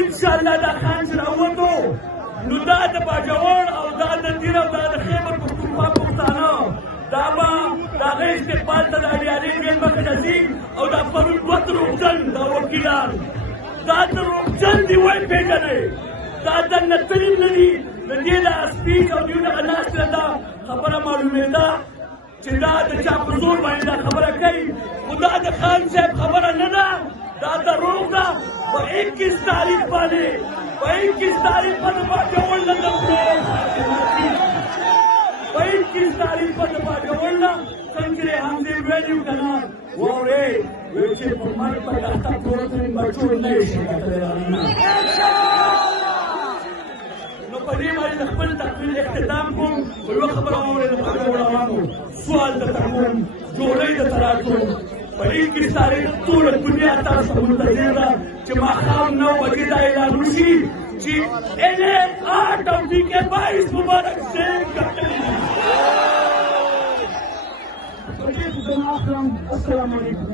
انشاءالله دا خان چې راووتو نو دا د باجوړ او دا د دیر او دا د خیبر پښتونخوا پښتانه دا به د هغه استقبال ته د اډیالۍ ریل مخې ته ځي او دا پرون دوه دروغجن دا وکیلان دا دروغجن دي وایي پېژنئ دا دننه تللي نه دي د دې د سپیک او دوی دغه ناستې دا خبره معلومېده چې دا د چا په زور باندې دا خبره کوي خو دا د خان صاحب خبره نه ده دا دروغ ده په 21 تاریخ باندې په 21 تاریخ باندې باجوړ نه په 21 تاریخ باندې باجوړ نه څنګه همدې ویلو کنه وره وی چې په مړ په داستا پروتین بچو نه شي نو په دې باندې خپل تقریر اختتام کوم یو خبره اورې د باجوړ عوامو سوال د تکون جوړې د تراکم په 21 تاریخ ټول دنیا تاسو منتظر ده چې ماښام 9 بجې دا اعلان وشي چې NA 8 او DK 22 مبارک شي السلام علیکم